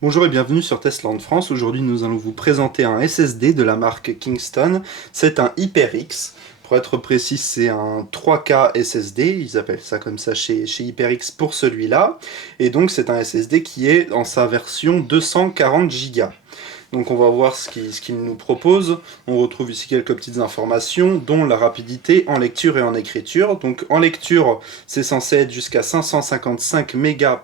Bonjour et bienvenue sur Testland France. Aujourd'hui nous allons vous présenter un SSD de la marque Kingston. C'est un HyperX. Pour être précis, c'est un 3K SSD, ils appellent ça comme ça chez HyperX pour celui-là. Et donc c'est un SSD qui est dans sa version 240 Go. Donc on va voir ce qu'il nous propose. On retrouve ici quelques petites informations, dont la rapidité en lecture et en écriture. Donc en lecture, c'est censé être jusqu'à 555 mégabits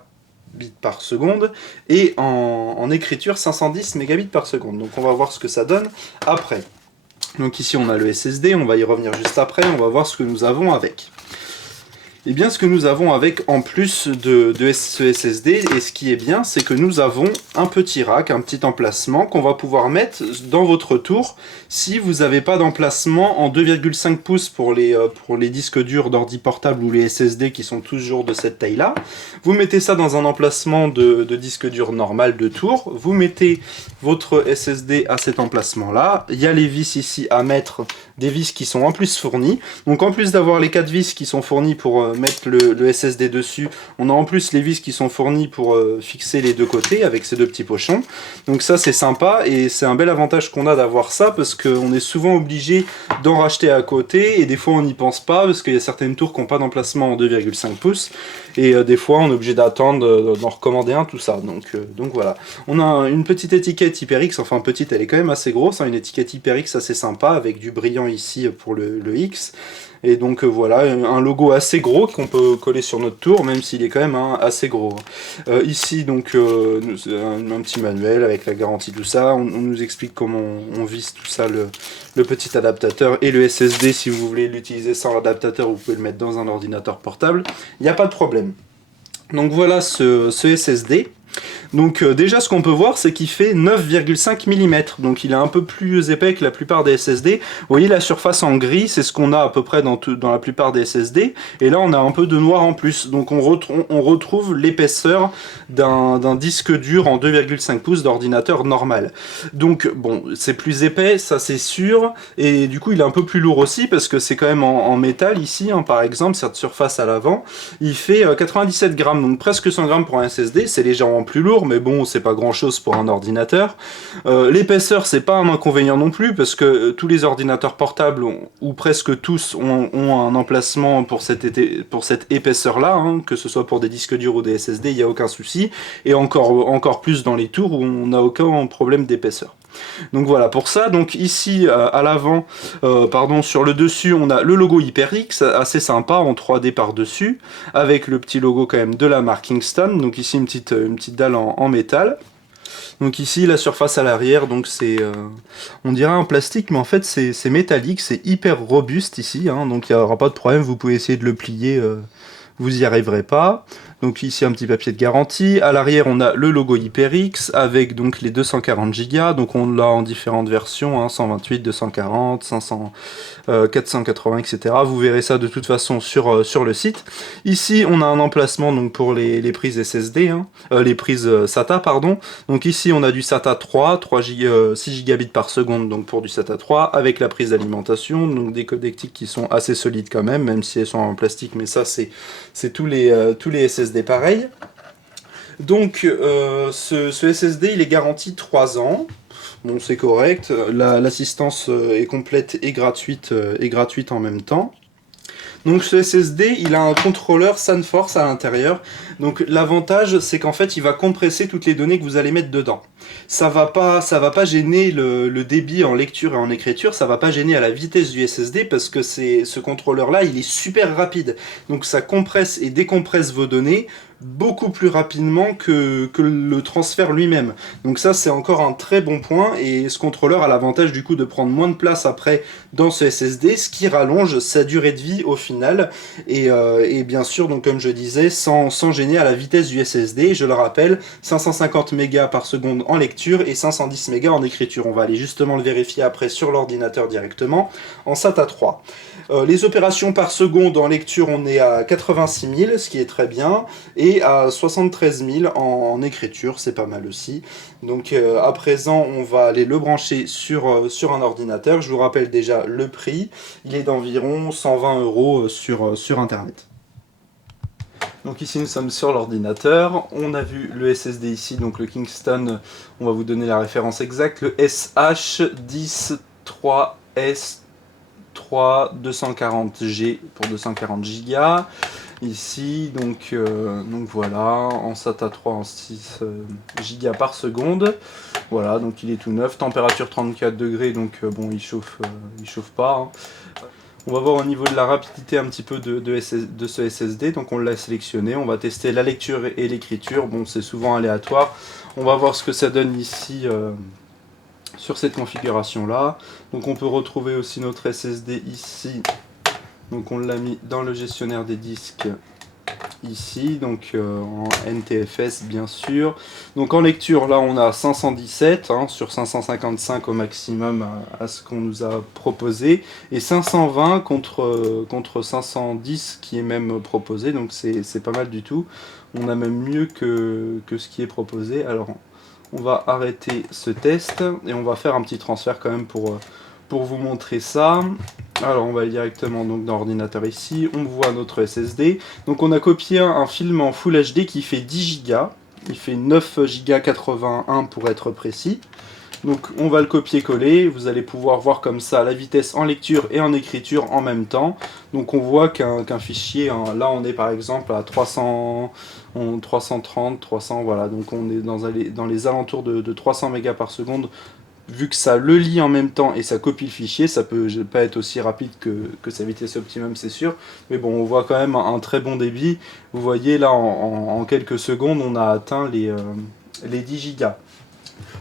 par seconde, et en écriture 510 mégabits par seconde. Donc on va voir ce que ça donne après. Donc ici on a le SSD, on va y revenir juste après, on va voir ce que nous avons avec. Et bien ce que nous avons avec en plus de ce SSD, et ce qui est bien, c'est que nous avons un petit rack, un petit emplacement qu'on va pouvoir mettre dans votre tour si vous n'avez pas d'emplacement en 2,5 pouces pour les disques durs d'ordi portable ou les SSD qui sont toujours de cette taille-là. Vous mettez ça dans un emplacement de disque dur normal de tour, vous mettez votre SSD à cet emplacement-là, il y a les vis ici à mettre, des vis qui sont en plus fournies. Donc en plus d'avoir les 4 vis qui sont fournies pour mettre le SSD dessus, on a en plus les vis qui sont fournies pour fixer les deux côtés avec ces deux petits pochons. Donc ça c'est sympa et c'est un bel avantage qu'on a d'avoir ça parce qu'on est souvent obligé d'en racheter à côté et des fois on n'y pense pas parce qu'il y a certaines tours qui n'ont pas d'emplacement en 2,5 pouces et des fois on est obligé d'attendre d'en recommander un, tout ça. Donc voilà. On a une petite étiquette HyperX, enfin petite, elle est quand même assez grosse, hein, une étiquette HyperX assez sympa avec du brillant ici pour le X. Et donc voilà, un logo assez gros qu'on peut coller sur notre tour, même s'il est quand même assez gros. Ici, donc, un petit manuel avec la garantie, tout ça. On nous explique comment on visse tout ça, le petit adaptateur et le SSD. Si vous voulez l'utiliser sans l'adaptateur, vous pouvez le mettre dans un ordinateur portable. Il n'y a pas de problème. Donc voilà ce SSD. Donc déjà ce qu'on peut voir c'est qu'il fait 9,5 mm, donc il est un peu plus épais que la plupart des SSD. Vous voyez la surface en gris, c'est ce qu'on a à peu près dans la plupart des SSD, et là on a un peu de noir en plus, donc on retrouve l'épaisseur d'un disque dur en 2,5 pouces d'ordinateur normal. Donc bon, c'est plus épais, ça c'est sûr, et du coup il est un peu plus lourd aussi, parce que c'est quand même en métal ici, hein, par exemple, cette surface à l'avant, il fait 97 grammes, donc presque 100 grammes pour un SSD, c'est légèrement plus lourd, mais bon, c'est pas grand chose pour un ordinateur. L'épaisseur, c'est pas un inconvénient non plus, parce que tous les ordinateurs portables, ou presque tous, ont un emplacement pour cette épaisseur-là, hein, que ce soit pour des disques durs ou des SSD, il n'y a aucun souci, et encore plus dans les tours où on n'a aucun problème d'épaisseur. Donc voilà, pour ça, donc ici à l'avant, sur le dessus, on a le logo HyperX, assez sympa, en 3D par-dessus, avec le petit logo quand même de la marque Kingston, donc ici une petite dalle en métal. Donc ici la surface à l'arrière, donc c'est, on dirait un plastique, mais en fait c'est métallique, c'est hyper robuste ici, hein, donc il n'y aura pas de problème, vous pouvez essayer de le plier, vous n'y arriverez pas. Donc ici un petit papier de garantie. À l'arrière on a le logo HyperX avec donc les 240 Go. Donc on l'a en différentes versions, hein, 128, 240, 500, 480, etc. Vous verrez ça de toute façon sur le site. Ici on a un emplacement donc pour les prises SSD, hein, les prises SATA pardon. Donc ici on a du SATA 3, 6 gigabits par seconde donc pour du SATA 3 avec la prise d'alimentation. Donc des connectiques qui sont assez solides quand même si elles sont en plastique, mais ça c'est tous les SSD pareil. Donc ce SSD il est garanti 3 ans. Bon, c'est correct, l'assistance est complète et gratuite en même temps. Donc ce SSD, il a un contrôleur SandForce à l'intérieur. Donc l'avantage, c'est qu'en fait, il va compresser toutes les données que vous allez mettre dedans. Ça va pas gêner le débit en lecture et en écriture, ça va pas gêner à la vitesse du SSD parce que ce contrôleur-là, il est super rapide. Donc ça compresse et décompresse vos données beaucoup plus rapidement que le transfert lui-même. Donc ça c'est encore un très bon point et ce contrôleur a l'avantage du coup de prendre moins de place après dans ce SSD, ce qui rallonge sa durée de vie au final et bien sûr donc comme je disais sans gêner à la vitesse du SSD. Je le rappelle, 550 mégas par seconde en lecture et 510 mégas en écriture. On va aller justement le vérifier après sur l'ordinateur directement en SATA 3. Les opérations par seconde en lecture, on est à 86 000, ce qui est très bien, et à 73 000 en écriture, c'est pas mal aussi. Donc à présent, on va aller le brancher sur un ordinateur. Je vous rappelle déjà le prix, il est d'environ 120 € sur Internet. Donc ici nous sommes sur l'ordinateur, on a vu le SSD ici, donc le Kingston, on va vous donner la référence exacte, le SH103S3 240G pour 240 Go. Ici, donc voilà, en SATA 3 en 6 Go par seconde. Voilà, donc il est tout neuf, température 34 degrés, donc bon, il chauffe pas. Hein. On va voir au niveau de la rapidité un petit peu de ce SSD, donc on l'a sélectionné, on va tester la lecture et l'écriture, bon c'est souvent aléatoire, on va voir ce que ça donne ici sur cette configuration là. Donc on peut retrouver aussi notre SSD ici, donc on l'a mis dans le gestionnaire des disques ici, donc en NTFS bien sûr. Donc en lecture là on a 517 hein, sur 555 au maximum à ce qu'on nous a proposé, et 520 contre 510 qui est même proposé, donc c'est pas mal du tout. On a même mieux que ce qui est proposé. Alors on va arrêter ce test et on va faire un petit transfert quand même pour vous montrer ça. Alors on va aller directement donc dans l'ordinateur ici, on voit notre SSD. Donc on a copié un film en Full HD qui fait 10 Go, il fait 9 Go 81 pour être précis. Donc on va le copier-coller, vous allez pouvoir voir comme ça la vitesse en lecture et en écriture en même temps. Donc on voit qu'un fichier, hein, là on est par exemple à 330, 300, voilà, donc on est dans les alentours de 300 mégas par seconde. Vu que ça le lit en même temps et ça copie le fichier, ça peut pas être aussi rapide que sa vitesse optimum, c'est sûr. Mais bon, on voit quand même un très bon débit. Vous voyez là, en quelques secondes, on a atteint les 10 Go.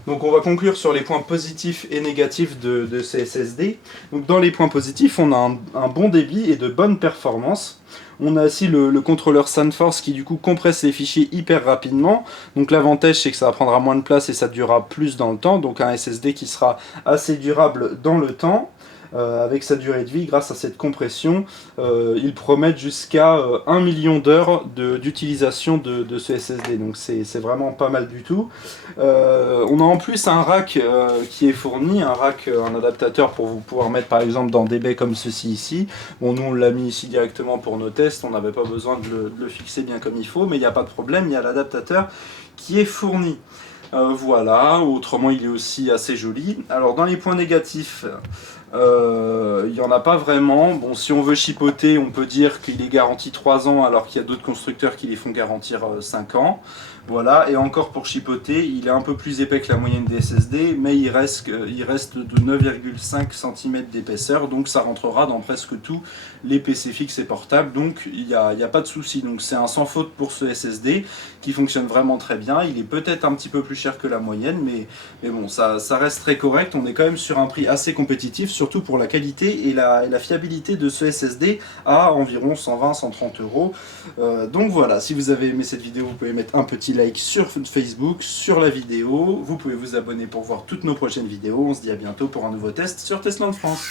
Donc on va conclure sur les points positifs et négatifs de ces SSD. Donc dans les points positifs, on a un bon débit et de bonnes performances. On a aussi le contrôleur SandForce qui du coup compresse les fichiers hyper rapidement. Donc l'avantage c'est que ça prendra moins de place et ça durera plus dans le temps. Donc un SSD qui sera assez durable dans le temps. Avec sa durée de vie grâce à cette compression. Ils promettent jusqu'à 1 million d'heures d'utilisation de ce SSD, donc c'est vraiment pas mal du tout. On a en plus un rack qui est fourni, un adaptateur pour vous pouvoir mettre par exemple dans des baies comme ceci ici. Bon, nous on l'a mis ici directement pour nos tests, on n'avait pas besoin de le fixer bien comme il faut, mais il n'y a pas de problème, il y a l'adaptateur qui est fourni. Voilà, autrement il est aussi assez joli. Alors dans les points négatifs, il n'y en a pas vraiment. Bon, si on veut chipoter, on peut dire qu'il est garanti 3 ans alors qu'il y a d'autres constructeurs qui les font garantir 5 ans. Voilà, et encore pour chipoter, il est un peu plus épais que la moyenne des SSD, mais il reste de 9,5 cm d'épaisseur, donc ça rentrera dans presque tous les PC fixes et portables, donc il n'y a pas de souci. Donc c'est un sans faute pour ce SSD qui fonctionne vraiment très bien. Il est peut-être un petit peu plus cher que la moyenne, mais bon, ça reste très correct. On est quand même sur un prix assez compétitif, surtout pour la qualité et la fiabilité de ce SSD à environ 120-130 €. Donc voilà, si vous avez aimé cette vidéo, vous pouvez mettre un petit like sur Facebook, sur la vidéo. Vous pouvez vous abonner pour voir toutes nos prochaines vidéos. On se dit à bientôt pour un nouveau test sur Testland France.